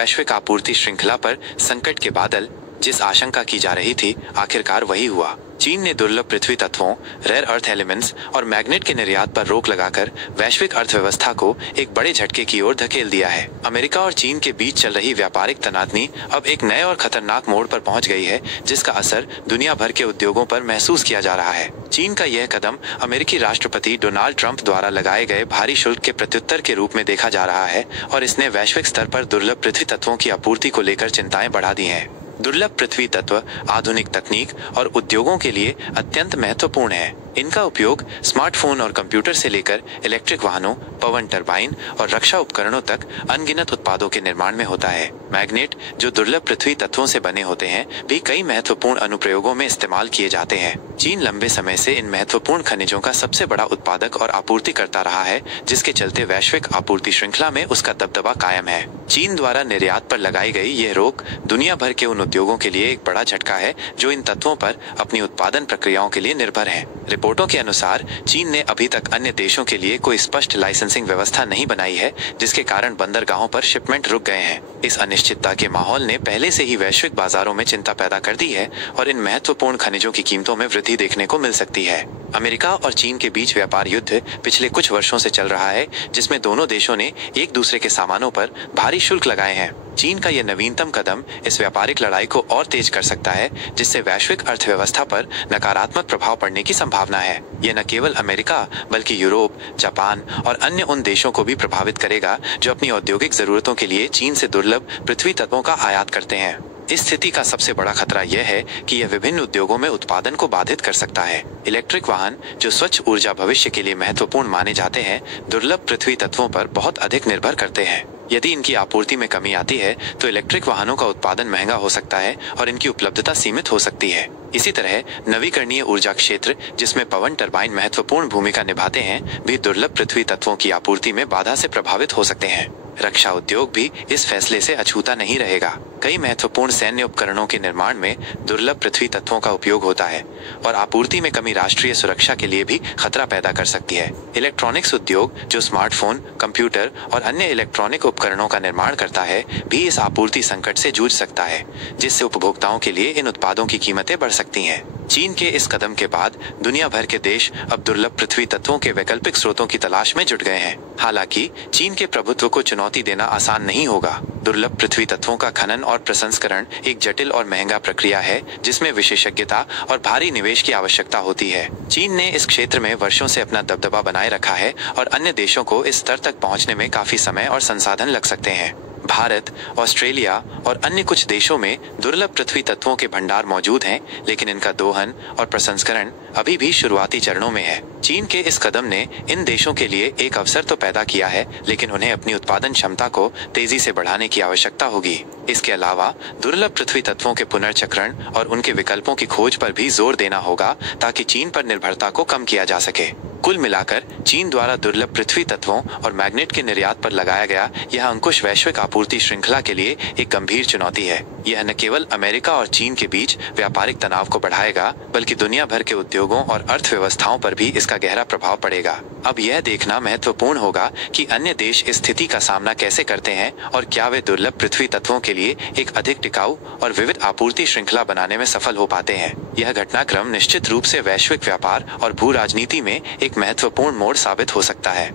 वैश्विक आपूर्ति श्रृंखला पर संकट के बादल जिस आशंका की जा रही थी, आखिरकार वही हुआ। चीन ने दुर्लभ पृथ्वी तत्वों, रेयर अर्थ एलिमेंट्स और मैग्नेट के निर्यात पर रोक लगाकर वैश्विक अर्थव्यवस्था को एक बड़े झटके की ओर धकेल दिया है। अमेरिका और चीन के बीच चल रही व्यापारिक तनातनी अब एक नए और खतरनाक मोड़ पर पहुंच गई है, जिसका असर दुनिया भर के उद्योगों पर महसूस किया जा रहा है। चीन का यह कदम अमेरिकी राष्ट्रपति डोनाल्ड ट्रंप द्वारा लगाए गए भारी शुल्क के प्रत्युत्तर के रूप में देखा जा रहा है और इसने वैश्विक स्तर पर दुर्लभ पृथ्वी तत्वों की आपूर्ति को लेकर चिंताएं बढ़ा दी हैं। दुर्लभ पृथ्वी तत्व आधुनिक तकनीक और उद्योगों के लिए अत्यंत महत्वपूर्ण है। इनका उपयोग स्मार्टफोन और कंप्यूटर से लेकर इलेक्ट्रिक वाहनों, पवन टरबाइन और रक्षा उपकरणों तक अनगिनत उत्पादों के निर्माण में होता है। मैग्नेट, जो दुर्लभ पृथ्वी तत्वों से बने होते हैं, भी कई महत्वपूर्ण अनुप्रयोगों में इस्तेमाल किए जाते हैं। चीन लंबे समय से इन महत्वपूर्ण खनिजों का सबसे बड़ा उत्पादक और आपूर्ति करता रहा है, जिसके चलते वैश्विक आपूर्ति श्रृंखला में उसका दबदबा कायम है। चीन द्वारा निर्यात पर लगाई गई यह रोक दुनिया भर के उन उद्योगों के लिए एक बड़ा झटका है जो इन तत्वों पर अपनी उत्पादन प्रक्रियाओं के लिए निर्भर हैं। रिपोर्टों के अनुसार चीन ने अभी तक अन्य देशों के लिए कोई स्पष्ट लाइसेंसिंग व्यवस्था नहीं बनाई है, जिसके कारण बंदरगाहों पर शिपमेंट रुक गए हैं। इस अनिश्चितता के माहौल ने पहले से ही वैश्विक बाजारों में चिंता पैदा कर दी है और इन महत्वपूर्ण खनिजों की कीमतों में वृद्धि देखने को मिल सकती है। अमेरिका और चीन के बीच व्यापार युद्ध पिछले कुछ वर्षों से चल रहा है, जिसमें दोनों देशों ने एक दूसरे के सामानों पर भारी शुल्क लगाए हैं। चीन का यह नवीनतम कदम इस व्यापारिक लड़ाई को और तेज कर सकता है, जिससे वैश्विक अर्थव्यवस्था पर नकारात्मक प्रभाव पड़ने की संभावना है। यह न केवल अमेरिका बल्कि यूरोप, जापान और अन्य उन देशों को भी प्रभावित करेगा जो अपनी औद्योगिक जरूरतों के लिए चीन से दुर्लभ पृथ्वी तत्वों का आयात करते हैं। इस स्थिति का सबसे बड़ा खतरा यह है कि यह विभिन्न उद्योगों में उत्पादन को बाधित कर सकता है। इलेक्ट्रिक वाहन, जो स्वच्छ ऊर्जा भविष्य के लिए महत्वपूर्ण माने जाते हैं, दुर्लभ पृथ्वी तत्वों पर बहुत अधिक निर्भर करते हैं। यदि इनकी आपूर्ति में कमी आती है तो इलेक्ट्रिक वाहनों का उत्पादन महंगा हो सकता है और इनकी उपलब्धता सीमित हो सकती है। इसी तरह नवीकरणीय ऊर्जा क्षेत्र, जिसमें पवन टरबाइन महत्वपूर्ण भूमिका निभाते हैं, भी दुर्लभ पृथ्वी तत्वों की आपूर्ति में बाधा से प्रभावित हो सकते हैं। रक्षा उद्योग भी इस फैसले से अछूता नहीं रहेगा। कई महत्वपूर्ण सैन्य उपकरणों के निर्माण में दुर्लभ पृथ्वी तत्वों का उपयोग होता है और आपूर्ति में कमी राष्ट्रीय सुरक्षा के लिए भी खतरा पैदा कर सकती है। इलेक्ट्रॉनिक्स उद्योग, जो स्मार्टफोन, कंप्यूटर और अन्य इलेक्ट्रॉनिक उपकरणों का निर्माण करता है, भी इस आपूर्ति संकट से जूझ सकता है, जिससे उपभोक्ताओं के लिए इन उत्पादों की कीमतें बढ़ सकती हैं। चीन के इस कदम के बाद दुनिया भर के देश अब दुर्लभ पृथ्वी तत्वों के वैकल्पिक स्रोतों की तलाश में जुट गए हैं। हालांकि चीन के प्रभुत्व को चुनौती देना आसान नहीं होगा। दुर्लभ पृथ्वी तत्वों का खनन और प्रसंस्करण एक जटिल और महंगा प्रक्रिया है, जिसमें विशेषज्ञता और भारी निवेश की आवश्यकता होती है। चीन ने इस क्षेत्र में वर्षों से अपना दबदबा बनाए रखा है और अन्य देशों को इस स्तर तक पहुंचने में काफी समय और संसाधन लग सकते हैं। भारत, ऑस्ट्रेलिया और अन्य कुछ देशों में दुर्लभ पृथ्वी तत्वों के भंडार मौजूद हैं, लेकिन इनका दोहन और प्रसंस्करण अभी भी शुरुआती चरणों में है। चीन के इस कदम ने इन देशों के लिए एक अवसर तो पैदा किया है, लेकिन उन्हें अपनी उत्पादन क्षमता को तेजी से बढ़ाने की आवश्यकता होगी। इसके अलावा दुर्लभ पृथ्वी तत्वों के पुनर्चक्रण और उनके विकल्पों की खोज पर भी जोर देना होगा, ताकि चीन पर निर्भरता को कम किया जा सके। कुल मिलाकर चीन द्वारा दुर्लभ पृथ्वी तत्वों और मैग्नेट के निर्यात पर लगाया गया यह अंकुश वैश्विक आपूर्ति श्रृंखला के लिए एक गंभीर चुनौती है। यह न केवल अमेरिका और चीन के बीच व्यापारिक तनाव को बढ़ाएगा, बल्कि दुनिया भर के उद्योगों और अर्थव्यवस्थाओं पर भी इसका गहरा प्रभाव पड़ेगा। अब यह देखना महत्वपूर्ण होगा कि अन्य देश इस स्थिति का सामना कैसे करते हैं और क्या वे दुर्लभ पृथ्वी तत्वों के लिए एक अधिक टिकाऊ और विविध आपूर्ति श्रृंखला बनाने में सफल हो पाते हैं। यह घटनाक्रम निश्चित रूप से वैश्विक व्यापार और भू राजनीति में एक महत्वपूर्ण मोड़ साबित हो सकता है।